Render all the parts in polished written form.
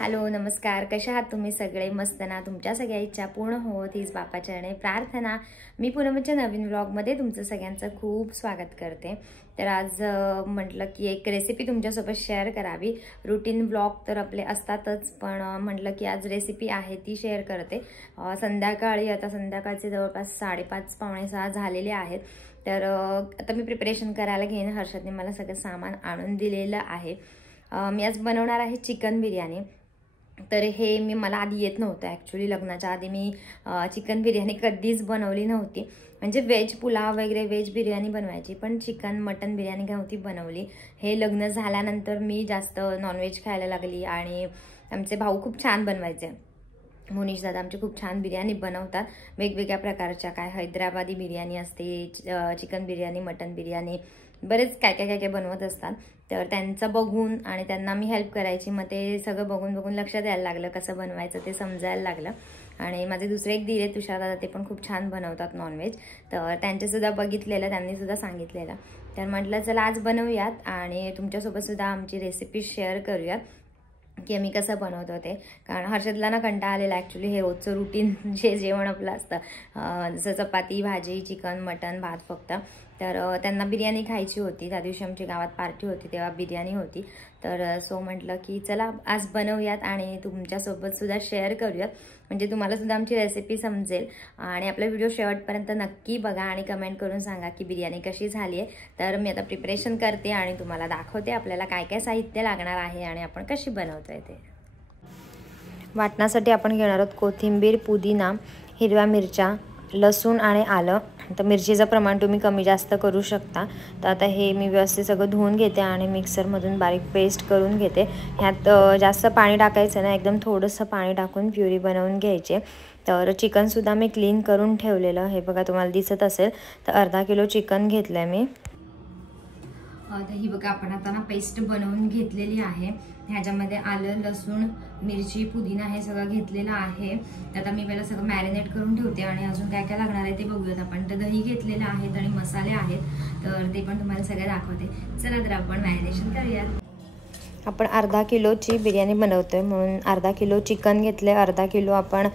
Hello नमस्कार, कशा आहात तुम्ही सगळे? मस्त ना? तुमच्या सगळ्या इच्छा पूर्ण होत हीच बापाचरणी प्रार्थना। मी पूनमच्या नवीन व्लॉगमध्ये तुमचं सगळ्यांचं खूप स्वागत करते। तर आज म्हटलं की एक रेसिपी तुमच्यासोबत शेअर करावी। रूटीन व्लॉग तर आपले असतातच, पण म्हटलं की आज रेसिपी आहे ती शेअर करते। संध्याकाळी आता संध्याकाळचे जवळपास 5:30 पावणे 6 झालेले आहेत। तर आता मी प्रिपरेशन करायला घेईन। हर्षदने मला सगळं सामान आणून दिलेलं आहे। मी आज बनवणार आहे चिकन बिर्याणी। तर हे मला आधी येत नव्हतं। ॲक्च्युली लग्नाच्या आधी मी चिकन बिर्याणी कधीच बनवली नव्हती। म्हणजे व्हेज पुलाव वगैरे व्हेज बिर्याणी बनवायची, पण चिकन मटन बिर्याणी नव्हती बनवली। हे लग्न झाल्यानंतर मी जास्त नॉनव्हेज खायला लागली आणि आमचे भाऊ खूप छान बनवायचे। मुनीश दादा आमचे खूप छान बिर्याणी बनवतात, वेगवेगळ्या प्रकारच्या। काय हैदराबादी बिर्याणी असते, चिकन बिर्याणी, मटन बिर्याणी, बरेच काय काय काय काय बनवत असतात। तर त्यांचं बघून आणि त्यांना मी हेल्प करायची। मग ते सगळं बघून बघून लक्षात यायला लागलं, कसं बनवायचं ते समजायला लागलं। आणि माझे दुसरे एक दीर आहेत तुषार दादा, ते पण खूप छान बनवतात नॉनव्हेज। तर त्यांच्यासुद्धा बघितलेलं, त्यांनी सुद्धा सांगितलेलं। तर म्हटलं चला आज बनवूयात आणि तुमच्यासोबत सुद्धा आमची रेसिपी शेअर करूयात की आम्ही कसं बनवतो ते। कारण हर्षदला ना कंटाळा आलेला ॲक्च्युली हे रोजचं रुटीन जे जेवण आपलं असतं, जसं चपाती भाजी चिकन मटन भात फक्त। तर त्यांना बिर्याणी खायची होती। त्या दिवशी आमच्या गावात पार्टी होती तेव्हा बिर्याणी होती। तर सो म्हटलं की चला आज बनवूयात आणि तुमच्यासोबत सुद्धा शेअर करूयात, म्हणजे तुम्हाला सुद्धा आमची रेसिपी समजेल। आणि आपला व्हिडिओ शेवटपर्यंत नक्की बघा आणि कमेंट करून सांगा की बिर्याणी कशी झाली आहे। तर मी आता प्रिपरेशन करते आणि तुम्हाला दाखवते आपल्याला काय काय साहित्य लागणार आहे आणि आपण कशी बनवतोय ते। वाटण्यासाठी आपण घेणार आहोत कोथिंबीर, पुदिना, हिरव्या मिरच्या, लसूण आणि आलं। तर मिरचीचं प्रमाण तुम्ही कमी जास्त करू शकता। तर आता हे मी व्यवस्थित सगळं धुवून घेते आणि मिक्सरमधून बारीक पेस्ट करून घेते। ह्यात जास्त पाणी टाकायचं नाही, एकदम थोडंसं पाणी टाकून प्युरी बनवून घ्यायचे। तर चिकनसुद्धा मी क्लीन करून ठेवलेलं हे बघा, तुम्हाला दिसत असेल। तर अर्धा किलो चिकन घेतलं आहे मी। तर ही बघा आपण आता ना पेस्ट बनवून घेतलेली आहे। ह्याच्यामध्ये आलं लसूण मिरची पुदिना हे सगळं घेतलेलं आहे। आता मी पहिला सगळं मॅरिनेट करून ठेवते आणि अजून काय काय लागणार आहे ते बघूयात आपण। तर दही घेतलेलं आहे आणि मसाले आहेत, तर ते पण तुम्हाला सगळे दाखवते। चला तर आपण मॅरिनेशन करूयात। आपण अर्धा किलोची बिर्याणी बनवतोय म्हणून अर्धा किलो चिकन घेतले, अर्धा किलो आपण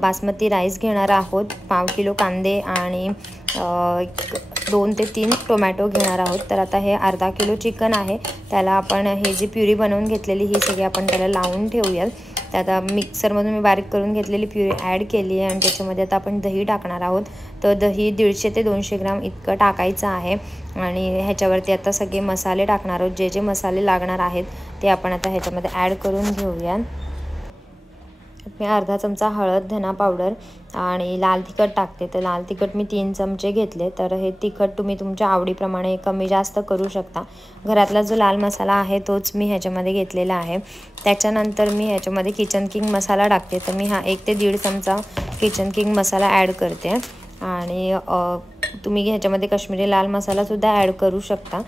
बासमती राईस घेणार आहोत, पाव किलो कांदे आणि 2 ते 3 टोमॅटो घेणार आहोत। तर आता हे अर्धा किलो चिकन आहे, त्याला आपण हे जी प्युरी बनवून घेतलेली ही सगळी आपण त्याला लावून ठेवूयात। तर आता मिक्सरमधून मी बारीक करून घेतलेली प्युरी ॲड केली आहे आणि त्याच्यामध्ये आता आपण दही टाकणार आहोत। तर दही 150 ते 200 ग्राम इतकं टाकायचं आहे आणि ह्याच्यावरती आता सगळे मसाले टाकणार आहोत। जे जे मसाले लागणार आहेत ते आपण आता ह्याच्यामध्ये ॲड करून घेऊया। मी अर्धा चमचा हळद, धना पावडर आणि लाल तिखट टाकते। तर लाल तिखट मी 3 चमचे घेतले। तर हे तिखट तुम्ही तुमच्या आवडीप्रमाणे कमी जास्त करू शकता। घरातला जो लाल मसाला आहे तोच मी ह्याच्यामध्ये घेतलेला आहे। त्याच्यानंतर मी ह्याच्यामध्ये किचन किंग मसाला टाकते। तर मी हा 1 ते 1.5 चमचा किचन किंग मसाला ॲड करते आणि तुम्ही ह्याच्यामध्ये काश्मीरी लाल मसालासुद्धा ॲड करू शकता,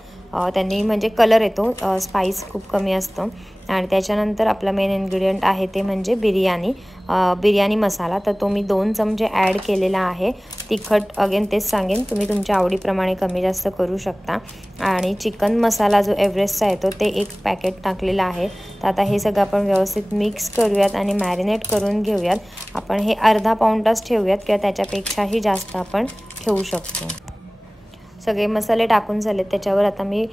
त्यांनी म्हणजे कलर येतो, स्पाइस खूप कमी असतं। आणि त्याच्यानंतर आपला मेन इन्ग्रेडियंट आहे ते म्हणजे बिर्याणी मसाला। तर तो मी 2 चमचे ॲड केलेला आहे। तिखट अगेन तेच सांगेन, तुम्ही तुमच्या आवडीप्रमाणे कमी जास्त करू शकता। आणि चिकन मसाला जो एव्हरेस्टचा येतो ते 1 पॅकेट टाकलेला आहे। तर आता हे सगळं आपण व्यवस्थित मिक्स करूयात आणि मॅरिनेट करून घेऊयात। आपण हे अर्धा पाऊण तास ठेवूयात किंवा त्याच्यापेक्षाही जास्त आपण ठेवू शकतो। सगळे मसाले टाकून झाले, त्याच्यावर आता मी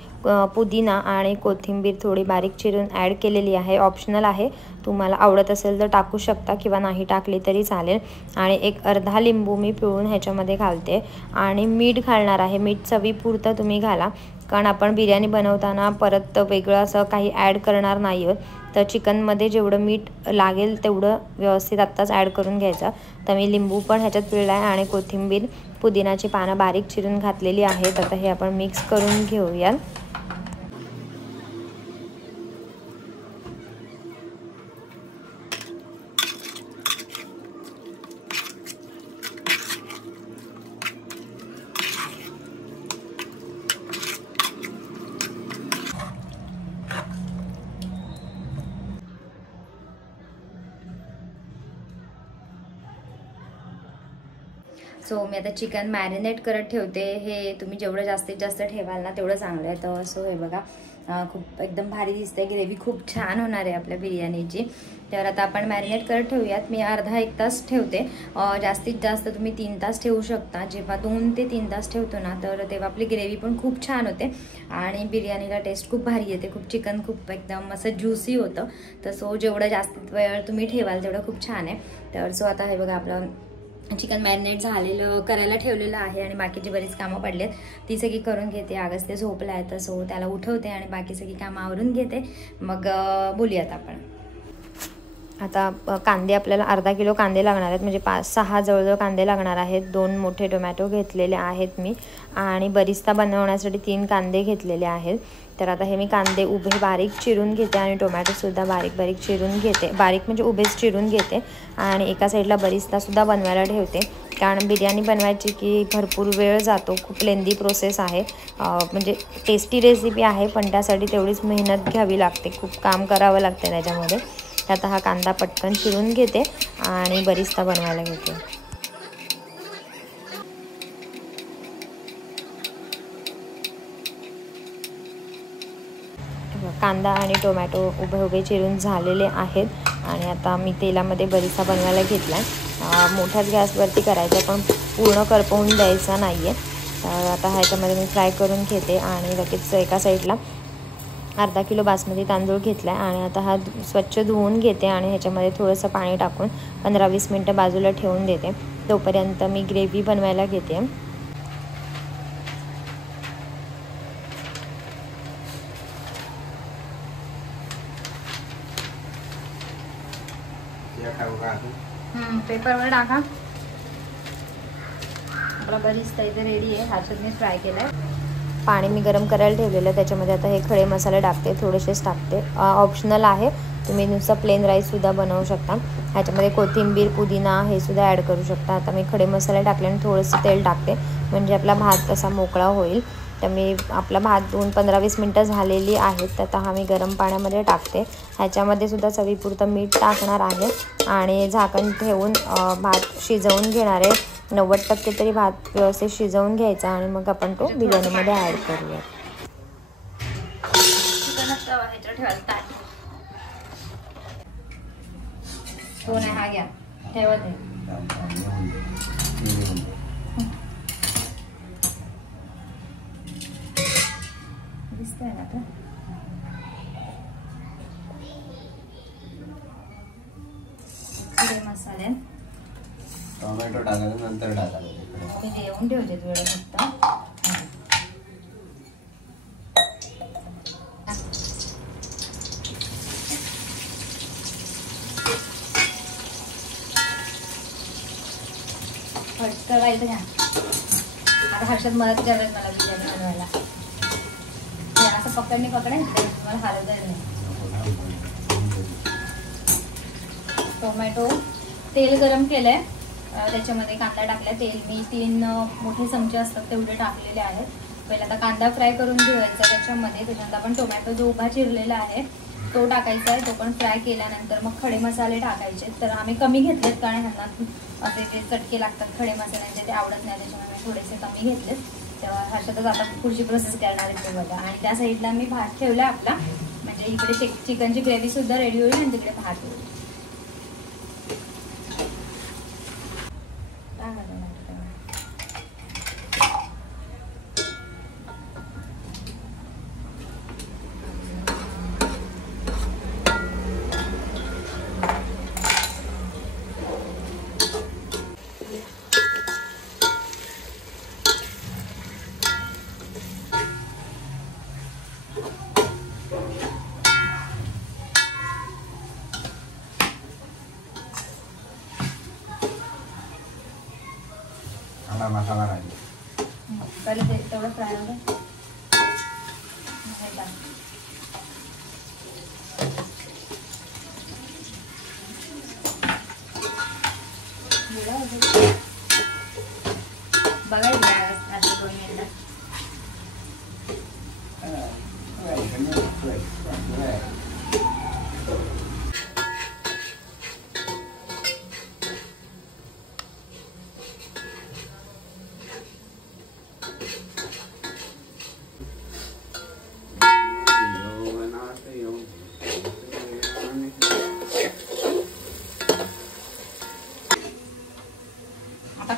पुदिना आणि कोथिंबीर थोडी बारीक चिरून ॲड केलेली आहे। ऑप्शनल आहे, तुम्हाला आवडत असेल तर टाकू शकता किंवा नाही टाकली तरी चालेल। आणि एक अर्धा लिंबू मी पिळून ह्याच्यामध्ये घालते आणि मीठ घालणार आहे। मीठ चवीपुरतं तुम्ही घाला, कारण आपण बिर्याणी बनवताना परत वेगळं असं काही ॲड करणार नाही आहोत। तर चिकनमध्ये जेवढं मीठ लागेल तेवढं व्यवस्थित आत्ताच ॲड करून घ्यायचं। तर मी लिंबू पण ह्याच्यात पिळला आहे आणि कोथिंबीर पुदिनाची पानं बारीक चिरून घातलेली आहेत। आता हे आपण मिक्स करून घेऊयात। सो मी आता चिकन मॅरिनेट करत ठेवते। हे तुम्ही जेवढं जास्तीत जास्त ठेवाल ना तेवढं चांगलं आहे। तर असं हे बघा, खूप एकदम भारी दिसते. ग्रेव्ही खूप छान होणार आहे आपल्या बिर्याणीची. तर आता आपण मॅरिनेट करत ठेवूयात. मी अर्धा 1 तास ठेवते. जास्तीत जास्त तुम्ही 3 तास ठेवू शकता. जेव्हा 2 ते 3 तास ठेवतो ना तर तेव्हा आपली ग्रेव्ही पण खूप छान होते आणि बिर्याणीला टेस्ट खूप भारी येते. खूप चिकन खूप एकदम असं ज्युसी होतं. तर सो जेवढं जास्त वेळ तुम्ही ठेवाल तेवढं खूप छान आहे. तर सो आता हे बघा आपलं चिकन मॅरिनेट झालेलं करायला ठेवलेलं आहे आणि बाकीची बरीच कामं पडलेत ती सगळी करून घेते. आगस ते झोपला आहे तर सो त्याला उठवते आणि बाकी सगळी कामं आवरून घेते. मग बोलूयात आपण. आता कांदे आपल्याला अर्धा किलो कांदे लागणार आहेत, म्हणजे 5-6 जवळजवळ कांदे लागणार आहेत. 2 मोठे टोमॅटो घेतलेले आहेत मी आणि बरिस्ता बनवण्यासाठी 3 कांदे घेतलेले आहेत. तर आता हे मी कांदे उभे बारीक चिरून घेते आणि टोमॅटोसुद्धा बारीक बारीक चिरून घेते. बारीक म्हणजे उभेच चिरून घेते आणि एका साईडला बरिस्तासुद्धा बनवायला ठेवते. कारण बिर्याणी बनवायची की भरपूर वेळ जातो. खूप लेंदी प्रोसेस आहे. म्हणजे टेस्टी रेसिपी आहे पण त्यासाठी तेवढीच मेहनत घ्यावी लागते. खूप काम करावं लागते त्याच्यामध्ये. आता हा कांदा पटकन चिरून घेते आणि बरिस्ता बनवायला घेते. कांदा आणि टोमॅटो उभे उभे चिरून झालेले आहेत आणि आता मी तेलामध्ये बरिस्ता बनवायला घेतला आहे. मोठ्याच गॅसवरती करायचा पण पूर्ण करपवून द्यायचा नाही आहे. आता ह्याच्यामध्ये मी फ्राय करून घेते आणि लगेच एका साईडला अर्धा किलो बासमती तांदूळ घेतला आहे आणि आता हा स्वच्छ धुवून घेते आणि ह्याच्यामध्ये थोडंसं पाणी टाकून 15-20 मिनटं बाजूला ठेवून देते. तोपर्यंत मी ग्रेव्ही बनवायला घेते. पेपरवर टाका. आपला बरिस्ता इथे रेडी आहे. ह्याच्यात मी फ्राय केला आहे. पाणी मी गरम करायला ठेवलेलं आहे. त्याच्यामध्ये आता हे खडे मसाले टाकते. थोडेसेच टाकते. ऑप्शनल आहे. तुम्ही नुसतं प्लेन राईससुद्धा बनवू शकता. ह्याच्यामध्ये कोथिंबीर पुदिना हे सुद्धा ॲड करू शकता. आता मी खडे मसाले टाकले आणि थोडंसं तेल टाकते म्हणजे आपला भात तसा मोकळा होईल. तर मी आपला भात धुवून 15-20 मिनटं झालेली आहेत. तर आता हा मी गरम पाण्यामध्ये टाकते. ह्याच्यामध्ये सुद्धा चवीपुरतं मीठ टाकणार आहे आणि झाकण ठेवून भात शिजवून घेणार आहे. 90% तरी भात व्यवस्थित शिजवून घ्यायचा आणि मग आपण तो बिर्याणीमध्ये ॲड करूया. हा घ्या ठेवत दिसतंय ना आता. मसाले टोमॅटो टाकायचं नंतर टाकायचं. ते येऊन ठेवते थोडं फक्त. करायचं घ्या. आता हर्षद मदत करायला मला बिर्याणी बनवायला. असं पकडणे मला हालत नाही. टोमॅटो तेल गरम केलंय. त्याच्यामध्ये कांदा टाकलाय. तेल मी 3 मोठे चमचे असतात तेवढे टाकलेले आहेत. पहिला आता कांदा फ्राय करून घेऊयाचा त्याच्यामध्ये. त्याच्यानंतर आपण टोमॅटो जो उभा चिरलेला आहे तो टाकायचा आहे. तो पण फ्राय केल्यानंतर मग खडे मसाले टाकायचे. तर आम्ही कमी घेतलेत कारण ह्यांना असे जे चटके लागतात खडे मसाल्यांचे ते आवडत नाही. त्याच्यामुळे मी थोडेसे कमी घेतलेत. तेव्हा हर्षदच आता पुढची प्रोसेस करणार आहे ते बघा. आणि त्या साईडला मी भात ठेवला आपला. म्हणजे इकडे चिकनची ग्रेव्ही सुद्धा रेडी होईल आणि तिकडे भात होईल. मसाला राहील पहिले तेवढं फ्राय होतं. बघायचं असं 2 मिनिटं.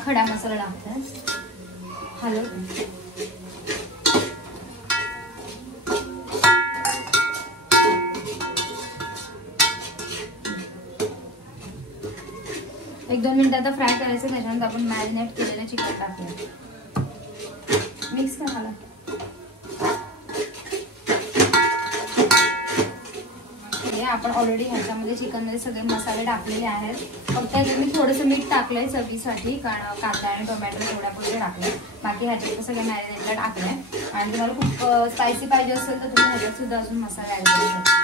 खडा मसाला टाकते. हॅलो एक 2 मिनिटं आता फ्राय करायचं. त्याच्यानंतर आपण मॅरिनेट केलेलं चिकन टाकूया. मिक्स करा. आपण ऑलरेडी ह्याच्यामध्ये चिकनमध्ये सगळे मसाले टाकलेले आहेत. फक्त मी थोडंसं मीठ टाकलंय चवीसाठी, कारण कांदा आणि टोमॅटो थोड्या पुढे टाकले. बाकी ह्याच्यात सगळे मॅरिनेटला टाकलंय. आणि तुम्हाला खूप स्पायसी पाहिजे असेल तर तुम्ही ह्याच्यात सुद्धा अजून मसाले ऍड करू शकता.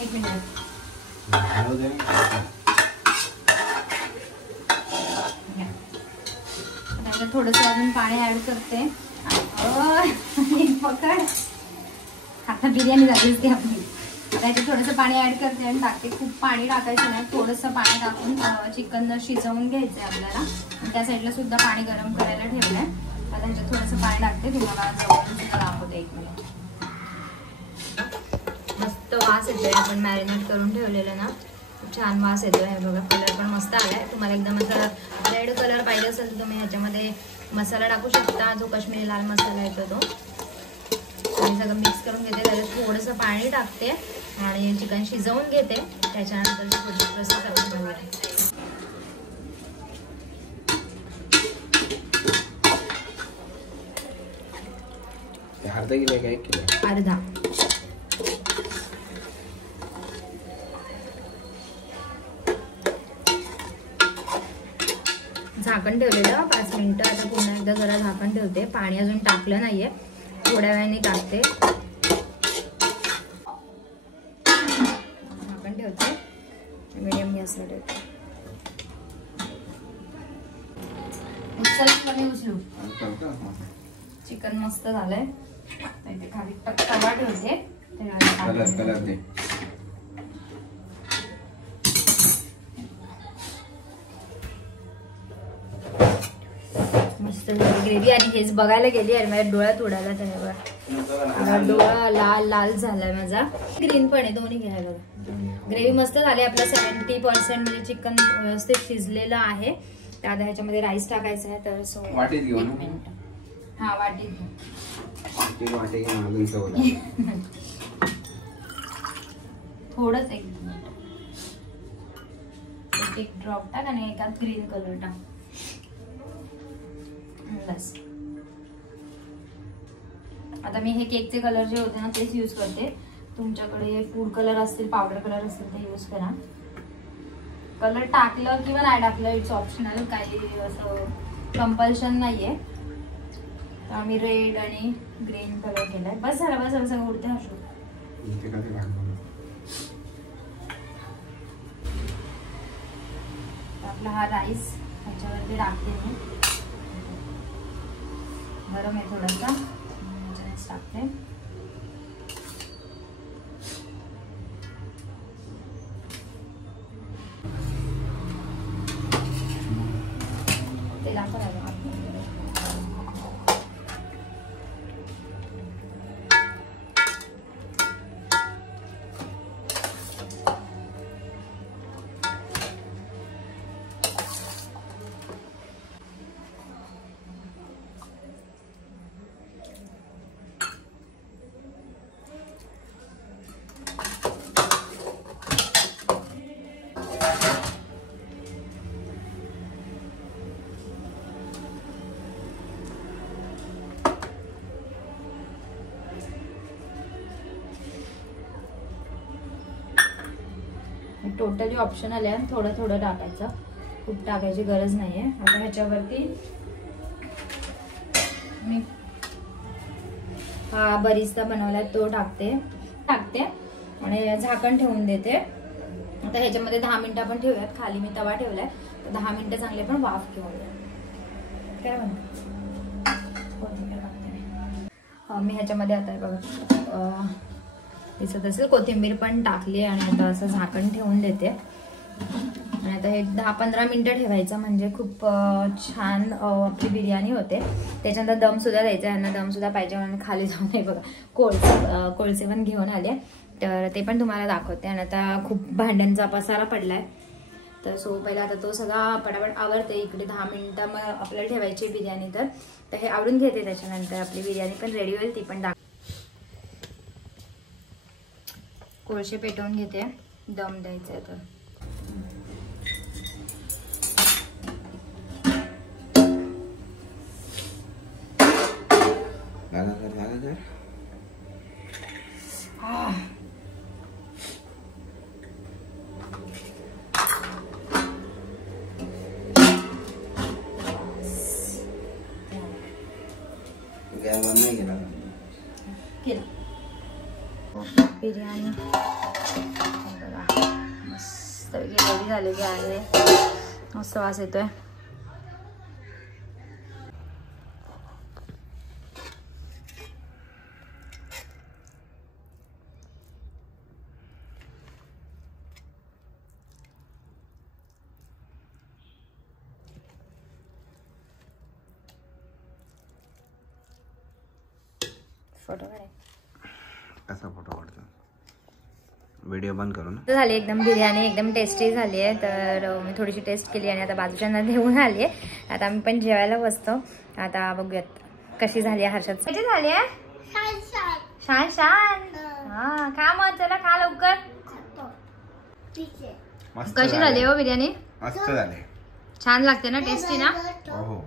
एक मिनिट थोडंसं अजून पाणी ऍड करते. पकड आता बिर्याणी झालीच ती आपली. आता याच्यात थोडंसं पाणी ऍड करते आणि टाकते. खूप पाणी टाकायचं नाही, थोडंसं पाणी टाकून चिकन शिजवून घ्यायचं आहे आपल्याला. त्या साईडला सुद्धा पाणी गरम करायला ठेवलंय. आता ह्याच्यात थोडंसं पाणी टाकते. तुम्हाला जवळून सुद्धा दाखवते. 1 मिनिट. मस्त वास येतोय. आपण मॅरिनेट करून ठेवलेलं ना, छान वास येतोय. हे बघा कलर पण मस्त आलाय. तुम्हाला एकदम असा रेड कलर पाहिजे असेल तर तुम्ही ह्याच्यामध्ये मसाला टाकू शकता, जो काश्मीरी लाल मसाला येतो तो. आणि सगळं मिक्स करून घेते. त्याच्यात थोडंसं पाणी टाकते आणि चिकन शिजवून घेते. त्याच्यानंतर पुढची प्रोसेस आपण बघूया. अर्धा किलो का 1 किलो? अर्धा. झाकण ठेवलेलं 5 मिनिटं. आता पुन्हा एकदा जरा झाकण ठेवते. पाणी अजून टाकलं नाहीये, थोड्या वेळाने टाकते. झाकण ठेवते, मीडियम गॅसवर ठेवते. उचलू. चिकन मस्त झालंय. इथे खाली तवा ठेवते. कलर दे. मस्त ग्रेव्ही. आणि हेच बघायला गेली आणि माझ्या डोळ्यात उडाला त्याच्यावर. डोळा लाल लाल झालाय माझा. ग्रीन पण आहे, दोन्ही घ्यायला. ग्रेव्ही मस्त झाली. आपलं 70% म्हणजे चिकन व्यवस्थित शिजलेलं आहे. त्यात ह्याच्यामध्ये राईस टाकायचं आहे. तर वाटीत घेऊ ना. हा वाटीत थोडंच एक ड्रॉप टाक आणि एकात ग्रीन कलर टाक. बस. आता मी हे केकचे कलर जे होते ना तेच यूज करते. तुमच्याकडे फूड कलर असतील, पावडर कलर असतील ते यूज करा. कलर टाकलं किंवा नाही टाकलं इट्स ऑप्शनल, काही असं कंपल्शन नाहीये. आम्ही रेड आणि ग्रीन कलर केलाय. बस झालं. बस सगळं उडते. आपला हा राईस ह्याच्यावरती टाकते मी. गरम आहे थोडासा, टाकते. ते दाखव. टोटली ऑप्शनल आहे. थोडं थोडं टाकायचं, खूप टाकायची गरज नाहीये. आता ह्याच्यावरती मी हा बरिस्ता बनवलाय तो टाकते आणि झाकण ठेवून देते. आता ह्याच्यामध्ये 10 मिनिटं आपण ठेवूयात. खाली मी तवा ठेवलाय, 10 मिनिटं चांगले पण वाफ घेऊन द्या. काय म्हणतो मी ह्याच्यामध्ये आता बघा दिसत असेल कोथिंबीर पण टाकली आणि आता असं झाकण ठेवून देते. आणि आता हे 10-15 मिनटं ठेवायचं म्हणजे खूप छान आपली बिर्याणी होते. त्याच्यानंतर दमसुद्धा द्यायचा. ह्यांना दमसुद्धा पाहिजे म्हणून खाली जाऊन हे बघा कोळसे पण घेऊन आले, तर ते पण तुम्हाला दाखवते. आणि आता खूप भांड्यांचा पसारा पडलाय, तर सो पहिला आता तो सगळा पटापट आवरते. इकडे 10 मिनटं मग आपल्याला ठेवायची बिर्याणी, तर हे आवरून घेते. त्याच्यानंतर आपली बिर्याणी पण रेडी होईल, ती पण कोळसे पेटवून घेते, दम द्यायचा तर. बिर्याणी मस्त रेडी झालेली आहे, मस्त वास येतोय. फोटो कसा फोटो काढतो, व्हिडिओ बंद करू ना. झाली एकदम बिर्याणी, एकदम टेस्टी झाली आहे. तर मी थोडीशी टेस्ट केली आणि आता बाजूच्यांना देऊन आली आहे. आता आम्ही पण जेवायला बसतो. आता बघूयात कशी झाली आहे. हर्षद कशी झाली आहे? छान छान. हा खा मग, चला खा लवकर. कशी झाली हो बिर्याणी? मस्त झाली, छान लागते ना, टेस्टी ना. हो.